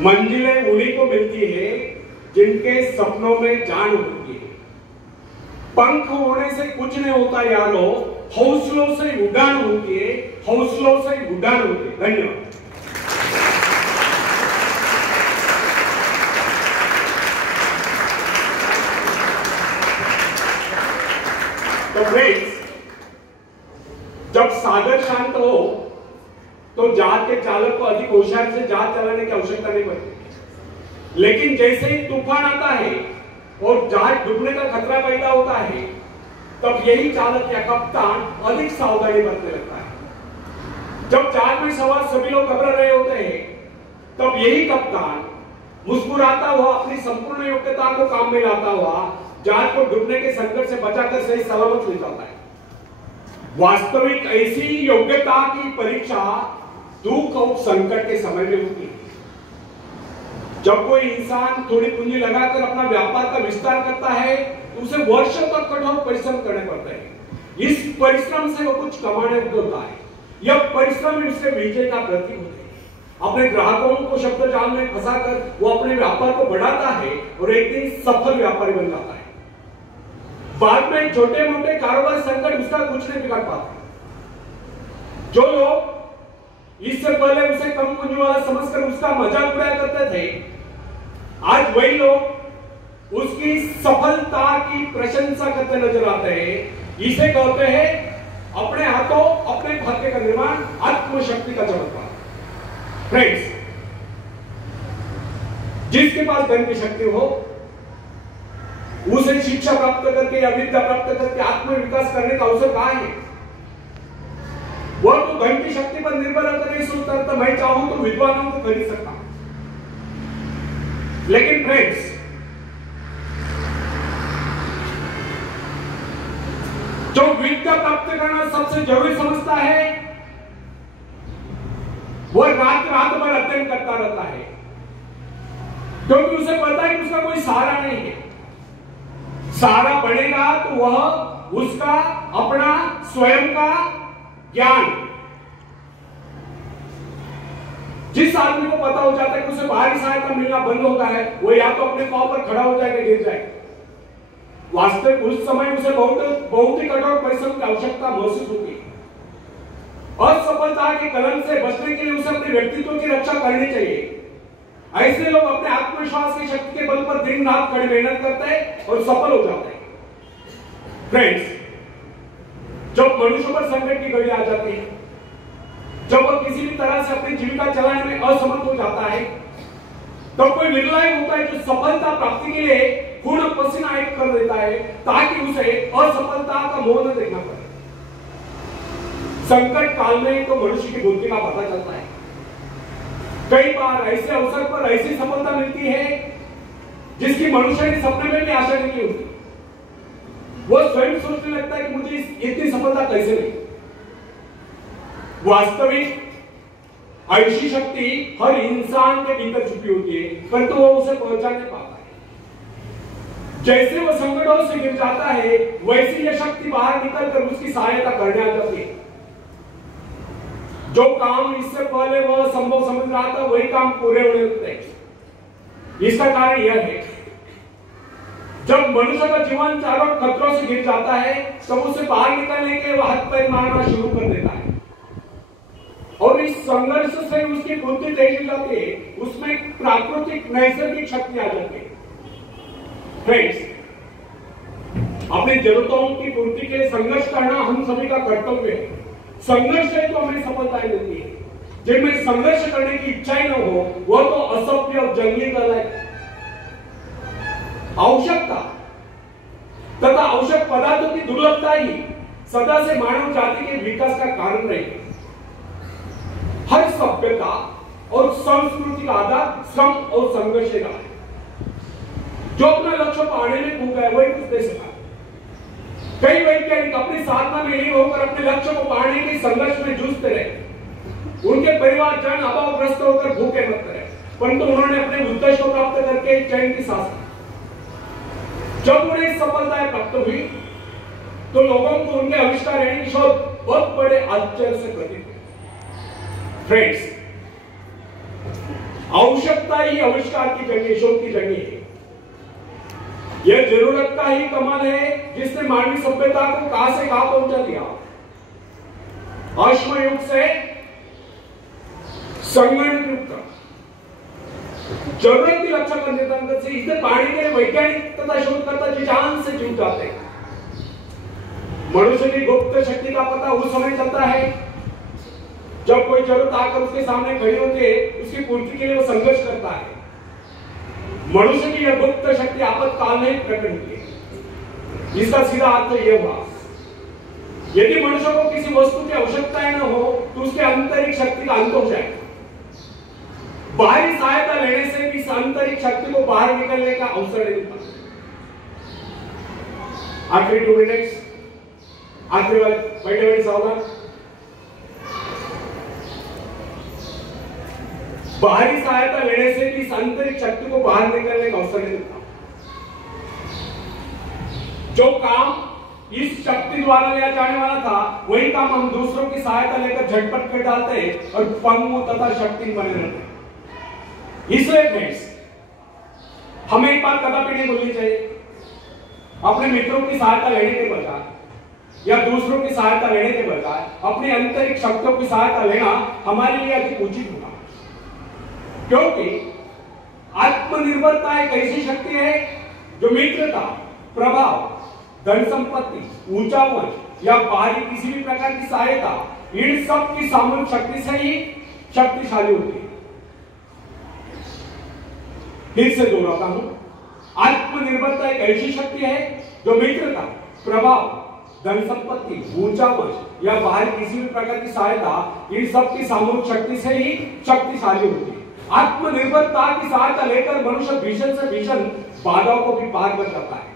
मंजिलें उन्हीं को मिलती है जिनके सपनों में जान होती है। पंख होने से कुछ नहीं होता यारो, हौसलों से उड़ान होती है, हौसलों से उड़ान होती है। धन्यवाद। तो फ्रेंड्स, जब सागर शांत हो तो जहाज के चालक को अधिक होशियार से जहाज चलाने की आवश्यकता नहीं पड़ती। लेकिन जैसे ही तूफान आता है और जहाज डूबने का खतरा पैदा होता है, तब यही चालक या कप्तान अधिक सावधानी बरतने लगता है। जब जहाज में सवार सभी लोग घबरा रहे होते हैं, तब यही कप्तान मुस्कुराता हुआ अपनी संपूर्ण योग्यता को काम में लाता हुआ जहाज को डूबने के संकट से बचाकर सही सलामत ले जाता है। वास्तविक ऐसी योग्यता की परीक्षा दुख और संकट के समय में होती है। जब कोई इंसान थोड़ी पूंजी लगाकर अपना व्यापार का विस्तार करता है तो उसे वर्षों तक कठोर परिश्रम करने पड़ते हैं। इस परिश्रम से वो कुछ कमाने को होता है। यह परिश्रम उसके विजय का प्रतीक होता है। अपने ग्राहकों को शब्द जाल में फंसाकर वो अपने व्यापार को बढ़ाता है और एक दिन सफल व्यापारी बन जाता है। बाद में छोटे मोटे कारोबार संकट उसका कुछ नहीं बिगाड़ पाते। जो लोग इससे पहले उसे कम पूंजी वाला समझकर उसका मजाक उड़ाया करते थे, आज वही लोग उसकी सफलता की प्रशंसा करते नजर आते हैं। इसे कहते हैं अपने हाथों अपने भाग्य का निर्माण, आत्मशक्ति का चमत्कार। फ्रेंड्स, जिसके पास धन की शक्ति हो उसे शिक्षा प्राप्त करके या विद्या प्राप्त करके आत्मविकास करने का अवसर कहां है? वह तो धन की शक्ति पर निर्भर होकर नहीं सोचता तो मैं चाहूं तो विद्वानों को खरीद सकता। लेकिन फ्रेंड्स, जो विद्या प्राप्त करना सबसे जरूरी समझता है, वह रात रात भर अध्ययन करता रहता है, क्योंकि उसे पता है कि उसका कोई सहारा नहीं है। सहारा बनेगा तो वह उसका अपना स्वयं का ज्ञान। जिस आदमी को पता हो जाता है कि उसे बाहरी सहायता मिलना बंद होता है, वो या तो अपने पांव पर खड़ा हो जाएगा, गिर जाएगा। वास्तविक उस समय उसे बहुत ही कठोर परिश्रम की आवश्यकता महसूस होती है। असफलता के कलंक से बचने के लिए उसे अपने व्यक्तित्व की रक्षा करनी चाहिए। ऐसे लोग अपने आत्मविश्वास की शक्ति के बल पर दिन रात कड़ी मेहनत करते हैं और सफल हो जाते हैं। फ्रेंड्स, जब मनुष्य पर संकट की घड़ी आ जाती है, जब वह किसी भी तरह से अपनी जीविका चलाने में असमर्थ हो जाता है, तब कोई निर्णय होता है जो सफलता प्राप्ति के लिए पूर्ण पसीना एक कर देता है ताकि उसे असफलता का मोह न देखना पड़े। संकट काल में तो मनुष्य की बुद्धि का पता चलता है। कई बार ऐसे अवसर पर ऐसी सफलता मिलती है जिसकी मनुष्य ने सपने में भी आशा नहीं की होती। वह स्वयं सोचने लगता है कि मुझे इतनी सफलता कैसे मिली। वास्तविक ऐसी शक्ति हर इंसान के भीतर छुपी होती है, परंतु वो उसे पहचान नहीं पाता है। जैसे वो संकटों से गिर जाता है, वैसी यह शक्ति बाहर निकलकर उसकी सहायता करने आ जाती है। जो काम इससे पहले वह संभव समझ रहा था, वही काम पूरे होने लगते हैं। इसका कारण यह है, जब मनुष्य का जीवन चारों खतरों से घिर जाता है, तब उसे बाहर निकलने के वह हाथ पैर मारना शुरू कर देता है और इस संघर्ष से उसकी बुद्धि तेज हो जाती है। उसमें प्राकृतिक नैसर्गिक शक्ति आ जाती है। फ्रेंड्स, अपनी जरूरतों की पूर्ति के लिए संघर्ष करना हम सभी का कर्तव्य है। संघर्ष है तो हमें सफलताएं मिलती है। जिनमें संघर्ष करने की इच्छा ही न हो, वह तो असभ्य और जंगली कहलाए। आवश्यकता तथा आवश्यक पदार्थों की दुर्लभता ही सदा से मानव जाति के विकास का कारण रही। हर सभ्यता और संस्कृति का आधार श्रम और संघर्ष रहा है। जो अपना लक्ष्य पाने में खो गया वही कुछ दे सका। कई वैज्ञानिक अपनी साधना में लीन होकर अपने लक्ष्य को पाने के संघर्ष में जूझते रहे। उनके परिवार जन अभावग्रस्त होकर भूखे मरते रहे, परंतु उन्होंने अपने उद्देश्य को प्राप्त करके चैन की सांस ली। जब उन्हें सफलताएं प्राप्त हुई तो लोगों को उनके आविष्कार यानी कि शोध बहुत बड़े आश्चर्य से प्रतीत हुए। फ्रेंड्स, आवश्यकता ही आविष्कार की जंग, शोध की जंग है। यह जरूरत का ही कमाल है जिसने मानवीय सभ्यता को कहां से कहां पहुंचा दिया। अश्म युग से संगणक युग तक जरूरत की रक्षा करने से इसे पाने के वैज्ञानिक तथा शोधकर्ता जी जान से जुट जाते हैं। मनुष्य की गुप्त शक्ति का पता उस समय चलता है जब कोई जरूरत आकर उसके सामने खड़ी होती है, उसकी पूर्ति के लिए वो संघर्ष करता है। मनुष्य की यह गुप्त शक्ति आपातकाल में प्रकट होती है। इसका सीधा अर्थ यह हुआ, यदि मनुष्य को किसी वस्तु की आवश्यकता न हो तो उसके आंतरिक शक्ति का अंत हो जाए। बाहरी सहायता लेने से भी इस आंतरिक शक्ति को बाहर निकलने का अवसर नहीं मिलता। आखिरी 2 मिनट्स, आखिरी वाले बैठे सवाल। बाहरी सहायता लेने से भी इस आंतरिक शक्ति को बाहर निकलने का अवसर नहीं मिलता। जो काम इस शक्ति द्वारा लिया जाने वाला था, वही काम हम दूसरों की सहायता लेकर झटपट कर डालते हैं और पंगु तथा शक्ति बने रहते हैं। इसलिए फ्रेंड्स, हमें एक बात कदापि नहीं भूलनी चाहिए, अपने मित्रों की सहायता लेने के बजाय या दूसरों की सहायता लेने के बजाय अपनी आंतरिक शक्तियों की सहायता लेना हमारे लिए अधिक उचित होगा। क्योंकि आत्मनिर्भरता एक ऐसी शक्ति है जो मित्रता, प्रभाव, धन संपत्ति, ऊंचा वंश या बाहरी किसी भी प्रकार की सहायता, इन सब की सामूहिक शक्ति से ही शक्तिशाली होती है। फिर से दोहराता हूं, आत्मनिर्भरता एक ऐसी शक्ति है जो मित्रता, प्रभाव, धन संपत्ति, ऊंचा वंश या बाहर किसी भी प्रकार की सहायता, इन सब की सामूहिक शक्ति से ही शक्तिशाली होती है। आत्मनिर्भरता की सहायता लेकर मनुष्य भीषण से भीषण बाधाओं को भी पार कर जाता है,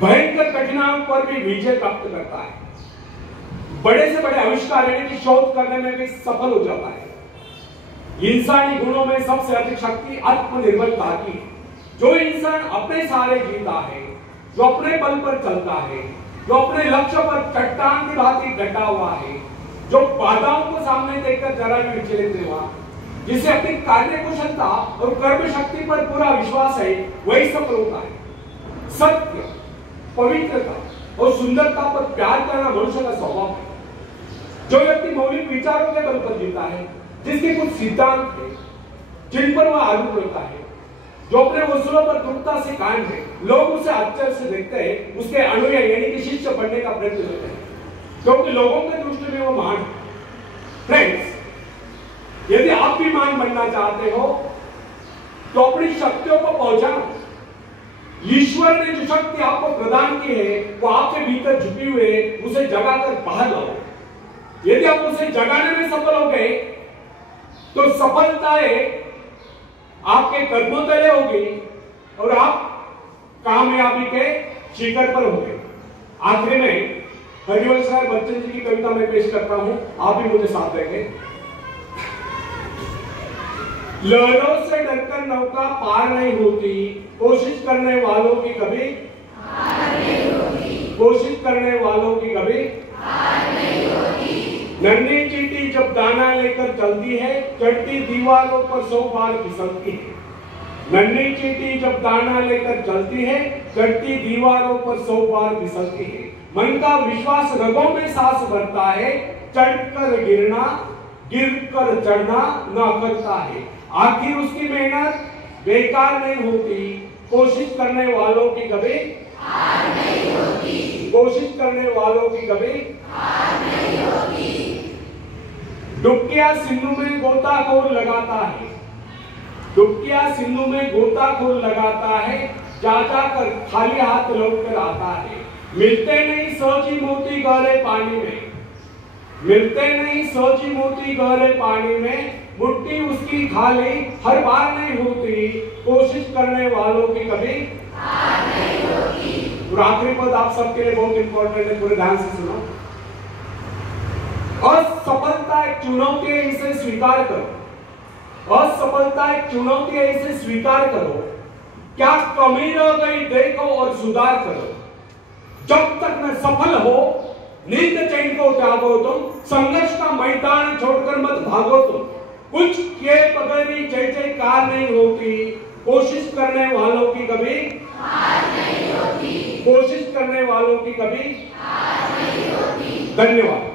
भयंकर कठिनाइयों पर भी विजय प्राप्त करता है, बड़े से बड़े आविष्कार की शोध करने में भी सफल हो जाता है। इंसानी गुणों में सबसे अधिक शक्ति आत्मनिर्भरता की है। जो इंसान अपने सहारे जीता है, जो अपने बल पर चलता है, जो अपने लक्ष्य पर चट्टान की भांति डटा हुआ है, जो बाधाओं को सामने देखकर जरा भी विचलित नहीं हुआ, जिसे अपनी कार्य कुशलता और कर्म शक्ति पर पूरा विश्वास है, वही सफल होता है। सत्य, पवित्रता और सुंदरता पर प्यार करना मनुष्य का स्वभाव है। जो व्यक्ति मौलिक विचारों के बल पर जीता है, जिसके कुछ सिद्धांत है जिन पर वह आरूढ़ रहता है, जो अपने उसूलों पर दृढ़ता से कायम है, लोग उसे आश्चर्य से देखते हैं, उसके अनुयायी यानी कि शिष्य बनने का प्रयत्न करते हैं, क्योंकि लोगों के दृष्टि में वो महान है। फ्रेंड्स, यदि आप भी महान बनना चाहते हो तो अपनी शक्तियों को पहुंचाओ। ईश्वर ने जो शक्ति आपको प्रदान की है वो आपके भीतर झुकी हुई है, उसे जगाकर बाहर लाओ। यदि आप उसे जगाने में सफल हो गए तो सफलताएं आपके कदमों तले होगी और आप कामयाबी के शिखर पर होंगे। आखिरी में हरिवंश राय बच्चन जी की कविता में पेश करता हूं, आप भी मुझे साथ देंगे। लहरों से डरकर नौका पार नहीं होती, कोशिश करने वालों की कभी हार नहीं होती, कोशिश करने वालों की कभी हार नहीं होती। नन्ही चींटी जब दाना लेकर चलती है, चढ़ती दीवारों पर 100 बार फिसलती है। नन्ही चींटी जब दाना लेकर चलती है, चढ़ती दीवारों पर 100 बार फिसलती है। मन का विश्वास रगों में सांस भरता है, चढ़कर गिरना, गिरकर चढ़ना न करता है। आखिर उसकी मेहनत बेकार नहीं होती, कोशिश करने वालों की कभी हार नहीं होती, कोशिश करने वालों की कभी हार नहीं होती। डुबकिया सिंधु में गोताखोर लगाता है, डुबकिया सिंधु में गोताखोर लगाता है, जा जाकर खाली हाथ लौट कर आता है। मिलते नहीं सोची मोती गहरे पानी में, मिलते नहीं सोची मोती गहरे पानी में, मुट्ठी उसकी खाली हर बार नहीं होती, कोशिश करने वालों की कभी हार नहीं होती। और आखिरी पद आप सबके लिए बहुत इंपॉर्टेंट है, पूरे ध्यान से सुनो। असफलता एक चुनौती है, इसे स्वीकार करो। असफलता एक चुनौती है, इसे स्वीकार करो। क्या कमी रह गई देखो और सुधार करो। जब तक न सफल हो नींद चैन को त्यागो तुम, संघर्ष का मैदान छोड़कर मत भागो तुम। कुछ किए बगैर ही जय जयकार नहीं होती, कोशिश करने वालों की कभी हार नहीं होती, कोशिश करने वालों की कभी हार नहीं होती। धन्यवाद।